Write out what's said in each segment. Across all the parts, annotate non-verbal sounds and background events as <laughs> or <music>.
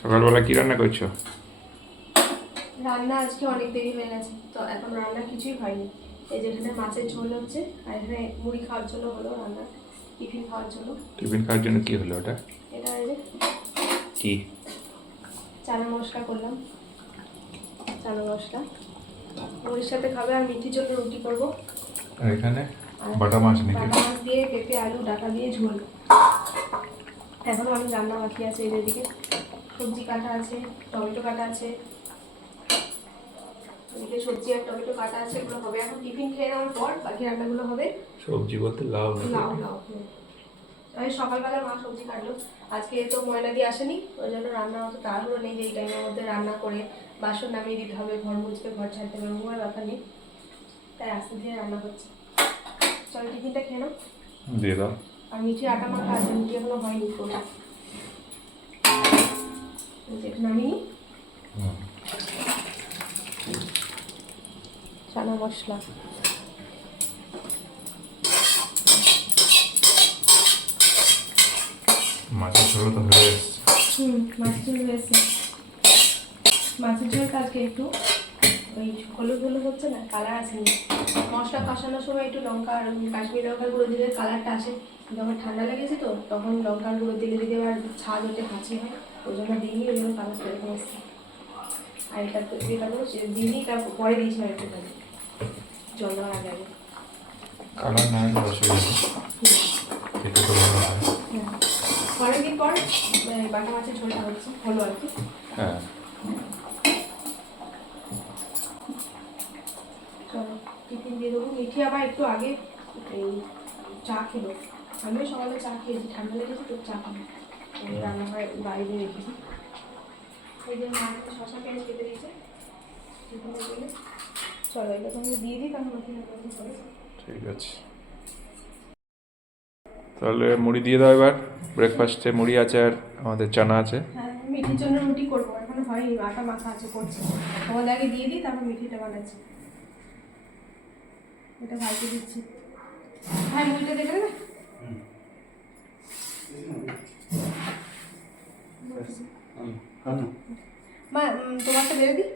সকালবেলা কি রান্না করছ? রান্না আজকে অনেক দেরি হয়ে গেছে তো এখন রান্না কিছুই হয়নি। এই যেখানে মাছের ঝোল হচ্ছে আর এখানে মুড়ি খাওয়ার জন্য হলো রান্না টিফিন খাওয়ার জন্য। টিফিন খাওয়ার জন্য কি হলো ওটা? এটা এই যে কি? চানা মশলা করলাম চানা মশলা। মুড়ির সাথে খাবে আর মিঠির জন্য রুটি করব। আর এখানে বাটা মাছ নাকি? বাটা মাছ দিয়ে পেঁপে আলু ডাটা দিয়ে ঝোল। এখনও অনেক রান্না বাকি আছে এদের দিকে। সবজি কাটা আছে টমেটো কাটা আছে। এদিকে সবজি আর টমেটো কাটা আছে এগুলো হবে। এখন টিফিন খেয়ে নেওয়ার পর বাকি রান্নাগুলো হবে সবজি বলতে লাউ লাউ লাউ আমি সকালবেলা মা সবজি কাটলো। আজকে তো ময়লা দিয়ে আসেনি ওই জন্য রান্না অত তাড়াহুড়ো নেই যে এই টাইমের মধ্যে রান্না করে বাসন নামিয়ে দিতে হবে ঘর মুছতে ঘর ছাড়তে হবে ওগুলো ব্যাপার নেই। তাই আস্তে ধীরে রান্না হচ্ছে। চল টিফিনটা খেয়ে নাও। দিয়ে দাও। আর মিঠি আটা মাখা আছে মিঠি এখনও হয়নি করে নামিয়ে চানা মশলা। মাছের ঝোল তো হয়ে এসছে। হুম মাছের ঝোল হয়েছে মাছের ঝোলটা আজকে একটু ওই হলুদ হলুদ হচ্ছে না কালার আসেনি। মশলা কষানোর সময় একটু লঙ্কা আর কাশ্মীর লঙ্কার গুঁড়ো দিলে কালারটা আসে। যখন ঠান্ডা লেগেছে তো তখন লঙ্কার গুঁড়ো দিলে দিলে আবার ছাদ ওঠে কাছে হয়। ওই জন্য দিইনি ওই জন্য এরকম এসছে। আর এটা তো এটা তো দিইনি তার পরে দিয়েছিলাম একটু জল দেওয়ার আগে আগে। কালার না হলে অসুবিধা তো ভালো হয়। হ্যাঁ অনেকদিন পর বাটা মাছের ঝোলটা হচ্ছে হলো আর কি। হ্যাঁ। চলো টিফিন দিয়ে দেবো। মিঠি আবার একটু আগে এই চা খেলো। আমিও সকালে চা খেয়েছি। ঠান্ডা লেগেছে তো চা খাব। এই রান্নাঘরে বাইরে রেখেছি। এই যে মা শশা পেঁয়াজ কেটে দিয়েছে। চলো এটা তোমাকে দিয়ে দিই তাহলে ঠিক আছে। তাহলে মুড়ি দিয়ে দাও এবার। ব্রেকফাস্টে মুড়ি আছে আর আমাদের চানা আছে। হ্যাঁ মিঠির জন্য রুটি করব। এখন হয়নি আটা মাখা আছে করছি। তোমাদের আগে দিয়ে দিই তারপর মিঠিটা বানাচ্ছি। এটা ভাইকে দিচ্ছি। ভাই মুড়িটা দেখে দেবে? মা উম, তোমারটা বেড়ে দিই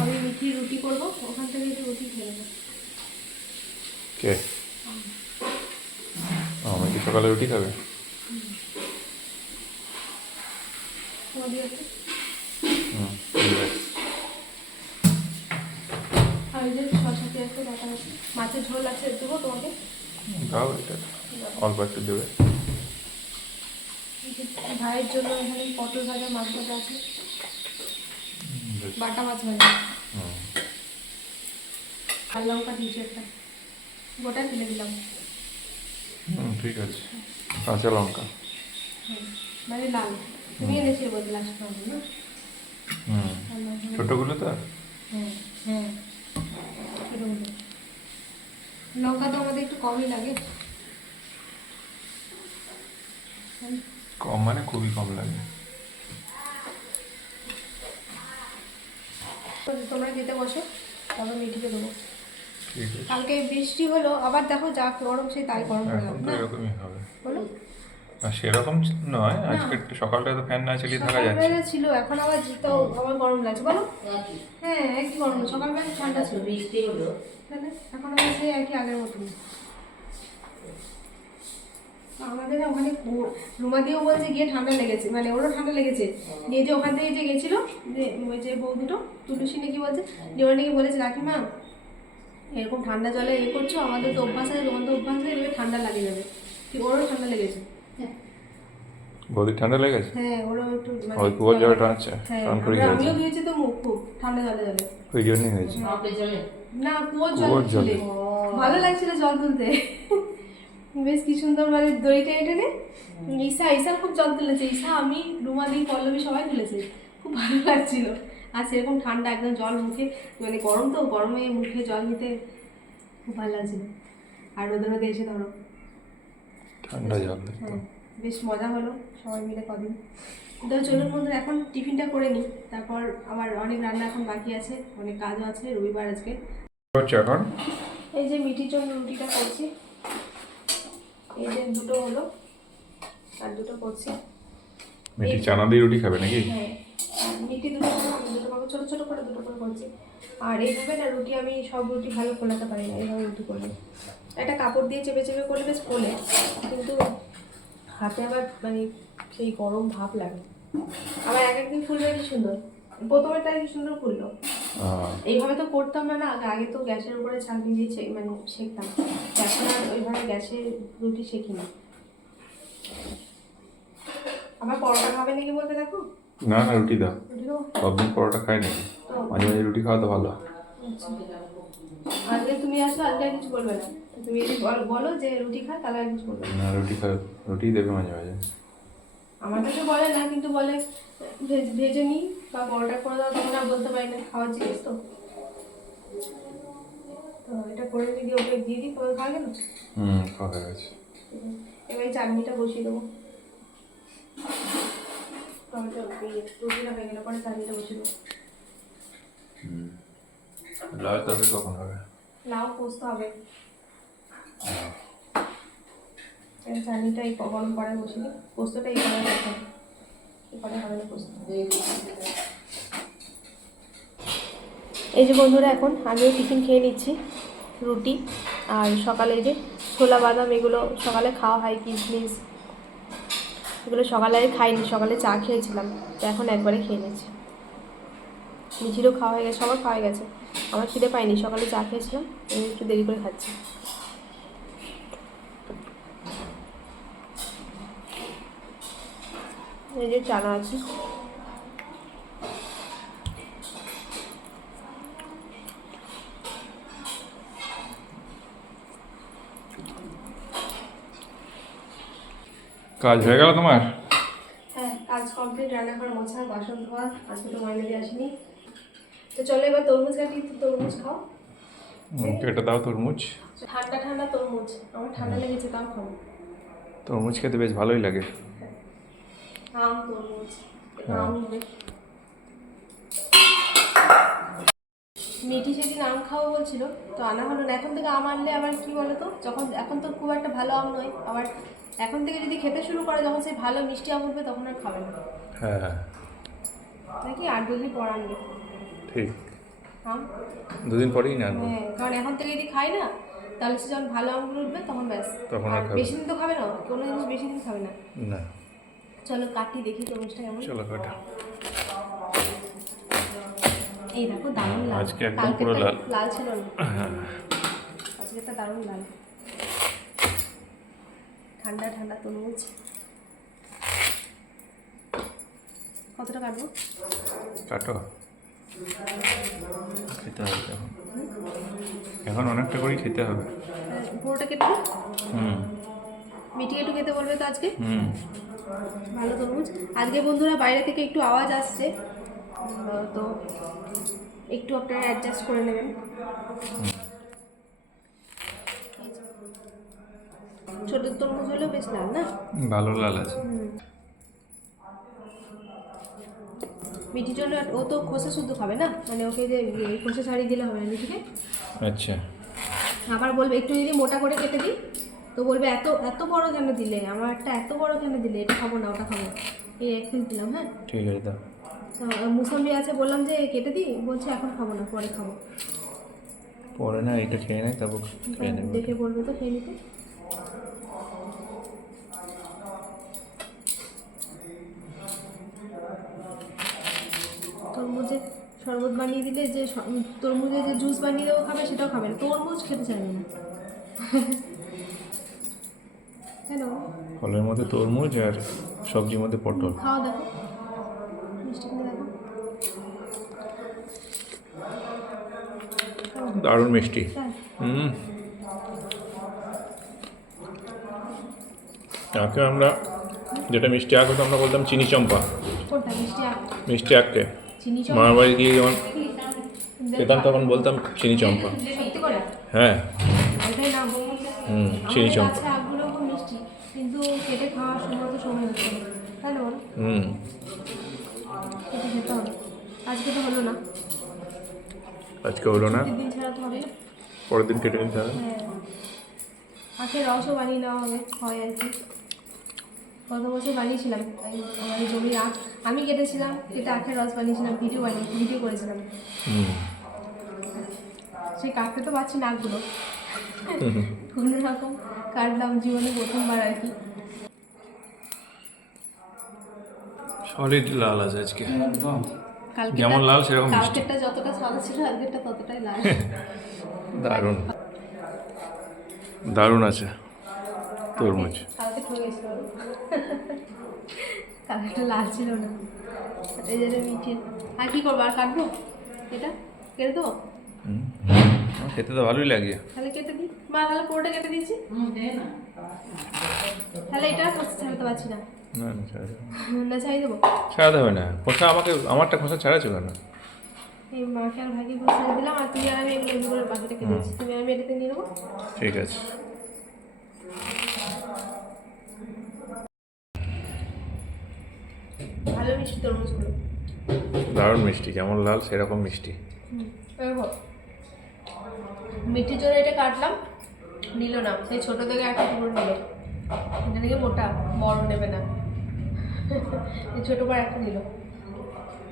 আমি মিঠি রুটি করব ওখান থেকে রুটি খেয়ে নেব। কে? আমি কি সকালে রুটি খাবে? মাছের ঝোল আছে দেবো তোমাকে? দাও এটা অল্প একটু দেবে এই যে ভাইয়ের জন্য এখানে পটল ভাজা মাছ ভাজা আছে বেশ। বাটা মাছ ভাজা হুম। আর লঙ্কা দিয়েছি একটা গোটা ফেলে দিলাম হুম ঠিক আছে কাঁচা লঙ্কা হুম, মানে লাল তুমি এনেছি বলতে লাস্ট খাব না হুম আর লঙ্কা- ছোটোগুলো তো হ্যাঁ হ্যাঁ ছোটোগুলো। লঙ্কা তো আমাদের একটু কমই লাগে। কম মানে খুবই কম লাগে। তোমরা খেতে বসো তারপর মিঠিকে দেবো। কালকে বৃষ্টি হলো আবার দেখো যা গরম সেই তাই গরম হয়ে এরকমই হবে। বলো। সেরকম নয় আজকে একটু সকালটা তো ফ্যান না চালিয়ে থাকা যাচ্ছে। সকালবেলা ছিল এখন আবার তো আমার গরম লাগছে বলো। হ্যাঁ একই গরম সকালবেলা ঠান্ডা ছিল। বৃষ্টি হলো। তাহলে সেই একই আগের মতন। আমাদের ওখানে রুমা দিয়েও বলছে গিয়ে ঠান্ডা লেগেছে মানে ওরও ঠান্ডা লেগেছে। দিয়ে যে ওখান থেকে যে গেছিল যে ওই যে বউ দুটো তুলসী নাকি বলছে যে ওরা নাকি বলেছে কাকিমা এরকম ঠান্ডা জলে এ করছ আমাদের তো অভ্যাস আছে তোমার তো অভ্যাস নেই এবার ঠান্ডা লাগে যাবে। ঠিক ওরও ঠান্ডা লেগেছে। বৌদি ঠান্ডা লেগেছে? হ্যাঁ ওরও একটু মানে- ওই কুয়োর জল টানছে হ্যাঁ টান করে আমিও দিয়েছি তো মুখ খুব ঠান্ডা জলে জলে। ওই জন্যই হয়েছে। না কুয়োর জল ভালো লাগছিল জল তুলতে। বেশ কি সুন্দর মানে দড়ি টেনে টেনে। ঈশা ঈশা খুব জল তুলেছে। ঈশা আমি রুমাদি পল্লবী সবাই তুলেছে। খুব ভালো লাগছিল। আর সেরকম ঠান্ডা একদম জল মুখে মানে গরম তো গরমে মুখে জল নিতে খুব ভালো লাগছিল। আর রোদে রোদে এসে ধরো। ঠান্ডা জল হ্যাঁ বেশ মজা হলো সবাই মিলে কদিন। তো চলুন বন্ধুরা এখন টিফিনটা করে নিই। তারপর আবার অনেক রান্না এখন বাকি আছে অনেক কাজও আছে রবিবার আজকে। করছ এখন? এই যে মিঠির জন্য রুটিটা করছি। এই যে দুটো হলো আর দুটো করছি। মিটি চানা দিয়ে রুটি খাবে নাকি? হ্যাঁ আর দুটো আমি দুটো পাবো ছোটো ছোটো করে দুটো করে করছি। আর এইভাবে না রুটি আমি সব রুটি ভালো ফোলাতে পারি না এইভাবে রুটি করলে। একটা কাপড় দিয়ে চেপে চেপে করলে বেশ ফোলে কিন্তু হাতে আবার মানে সেই গরম ভাব লাগে। আবার এক একদিন ফুলবে কি সুন্দর। প্রথমেরটা কি সুন্দর ফুললো। এইভাবে তো করতাম না না আগে আগে তো গ্যাসের উপরে ছাঁকনি দিয়ে মানে সেঁকতাম এখন আর ওইভাবে গ্যাসে রুটি সেঁকি না আবার পরোটা খাবে নাকি বলতে দেখো? না না রুটি দাও? সবদিন পরোটা খাই নাকি? মাঝে মাঝে রুটি খাওয়া তো ভালো। আচ্ছা। আজকে তুমি আসো আজকে আর কিছু বলবে না। তুমি যদি বলো যে রুটি খা তাহলে আর কিছু বলবে না। রুটি খাও রুটি দেবে মাঝে মাঝে। আমার কাছে বলে না কিন্তু বলে ভেজ- নিই বা পরোটা করে দাও তখন আর বলতে পারি না খাওয়ার জিনিস তো। তো এটা করে যদি ওকে দিয়ে দিই তবে খাবে না হুম খাওয়া হয়ে গেছে। এবার চাটনিটা বসিয়ে দেবো। টমেটো রুটিটা হয়ে গেলে পরে চাটনিটা বসিয়ে দেবো। লাউ তরকারি কখন হবে? লাউ পোস্ত হবে। চাটনিটা এই গরম কড়াই বসিয়ে দিই। পোস্তটা এই এই হবে পোস্ত। এই যে বন্ধুরা এখন, আমিও টিফিন খেয়ে নিচ্ছি, রুটি আর সকালে যে ছোলা বাদাম এগুলো সকালে খাওয়া হয়, কিসমিস এগুলো সকালে খাইনি, সকালে চা খেয়েছিলাম, তো এখন একবারে খেয়ে নিচ্ছি। মিঠিরও খাওয়া হয়ে গেছে, সবার খাওয়া গেছে। আমার খিদে পাইনি সকালে চা খেয়েছিলাম একটু দেরি করে খাচ্ছি। এই যে চানা আছে। কাজ হয়ে গেল তোমার? হ্যাঁ কাজ কমপ্লিট রান্নাঘর মোছা বাসন ধোয়া আজকে তো ময়না দিয়ে আসেনি। তো চলো এবার তরমুজ কাটি তরমুজ খাও। কেটে দাও তরমুজ। ঠান্ডা ঠান্ডা তরমুজ আমার ঠান্ডা লেগেছে তাও খাব তরমুজ খেতে বেশ ভালোই লাগে। আম তরমুজ হ্যাঁ। আম মিটি সেদিন আম খাব বলছিল তো আনা হলো না। এখন থেকে আম আনলে আবার কি বলো তো যখন এখন তো খুব একটা ভালো আম নয়। আবার এখন থেকে যদি খেতে শুরু করে যখন সেই ভালো মিষ্টি আম উঠবে তখন আর খাবে না। হ্যাঁ নাকি? আর দুদিন পর আনবে। ঠিক। আম? দুদিন পরেই না হ্যাঁ কারণ এখন থেকে যদি খাই না তাহলে সে যখন ভালো আমগুলো উঠবে তখন ব্যাস। তখন আর আর বেশি দিন তো খাবে না কোনো জিনিস বেশি দিন খাবে না। না। চলো কাটি দেখি তরমুজটা কেমন চলো কাটা। এই দেখো দারুণ লাল। আজকে একদম পুরো লাল। লাল ছিল না? হ্যাঁ। আজকে একটা দারুণ লাল। ঠান্ডা ঠান্ডা তরমুজ। কতটা কাটবো? কাটো। খেতে হবে এখন। এখন অনেকটা করেই খেতে হবে। হ্যাঁ, পুরোটা কেটে? হুম। মিটি একটু খেতে বলবে তো আজকে? হুম। ভালো তরমুজ আজকে বন্ধুরা বাইরে থেকে একটু আওয়াজ আসছে তো একটু আপনারা অ্যাডজাস্ট করে নেবেন। ছোট তরমুজ হলেও বেশ লাল না? ভালো লাল আছে। মিঠির জন্য ও তো খোসা শুদ্ধ খাবে না? মানে ওকে যে খোসা ছাড়িয়ে দিলে হবে না মিঠিকে? আচ্ছা। আবার বলবে একটু যদি মোটা করে কেটে দিই। তো বলবে এত এত বড় কেন দিলে? আমার একটা এত বড় কেন দিলে? এটা খাব না ওটা খাব এই এক পিস দিলাম হ্যাঁ? ঠিক আছে দাও। মুসম্বি আছে বললাম যে কেটে দিই? বলছে এখন খাব না পরে খাব। পরে না এটা খেয়ে নেয় তারপর খেয়ে নেবে। দেখে বলবে তো খেয়ে নিতে। তরমুজে শরবত বানিয়ে দিলে যে তরমুজে যে জুস বানিয়ে দেবো খাবে সেটাও খাবে না। তরমুজ খেতে চাইবে না। <laughs> ফলের মধ্যে তরমুজ আর সবজির মধ্যে পটল। খাওয়া দেখো। দারুণ মিষ্টি। হুম। আগে আমরা যেটা মিষ্টি আগে তো আমরা বলতাম চিনি চম্পা। মিষ্টি চিনি মামার বাড়ি গিয়ে যখন খেতাম তখন বলতাম চিনি চম্পা। হ্যাঁ। হুম চিনি চম্পা কাছে আখগুলো খুব মিষ্টি কিন্তু কেটে খাওয়ার সময় তো সময় হচ্ছে না তাই না বল? হুম। কেটে খেতে হবে। আজকে তো হলো না। আজকে হলো না? দিন ছাড়া তো হবে। পরের দিন কেটে নিতে হবে? হ্যাঁ। আখের রসও বানিয়ে নেওয়া হবে হয় আর কি। গত বছর বানিয়েছিলাম আমাদের জমির আখ। আমি কেটেছিলাম কেটে আখের রস বানিয়েছিলাম ভিডিও বানিয়ে ভিডিও করেছিলাম। সেই কাটতে তো পারছি না আখগুলো। কোনো কাটলাম জীবনে প্রথমবার আর কি? সলিড লাল আছে আজকে। কালকে যেমন লাল সেরকম কালকেরটা যতটা সাদা ছিল আজকেরটা ততটাই লাল। দারুণ। দারুণ আছে। তরমুজ। কালকে গেছিল কালকেরটা লাল ছিল না। এই জন্য মিঠে আর কি করব আর কাটবো? এটা? কেটে দেবো? খেতে তো ভালোই লাগে। তাহলে কেটে দিই মা তাহলে পুরোটা কেটে দিয়েছি। তাহলে এটা করতে ছাড়াতে পারছি না। না না ছাড়া না। না চাই দেবো? ছাড়াতে হবে না। খোসা আমাকে আমারটা খোসা ছাড়া ছিল না। এই মাকে আর ভাইকে ঘুষ দিলাম আর তুমি আর আমি এগুলো করে বাকিটা কেটে দিচ্ছি। তুমি আমি এটাতে নিয়ে নেব। ঠিক আছে। ভালো মিষ্টি তরমুজগুলো। দারুণ মিষ্টি যেমন লাল সেরকম মিষ্টি। দেখো মিষ্টির জন্য এটা কাটলাম নিল না। সেই ছোটো থেকে একটা টুকরো নিল। এটা থেকে মোটা বড় নেবে না। এই ছোটো করে একটা নিল।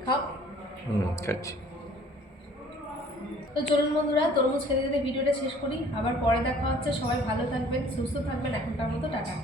খাও। খাচ্ছি। তো চলুন বন্ধুরা তরমুজ খেতে খেতে ভিডিওটা শেষ করি। আবার পরে দেখা হচ্ছে। সবাই ভালো থাকবেন সুস্থ থাকবেন। এখনকার মতো টাটা।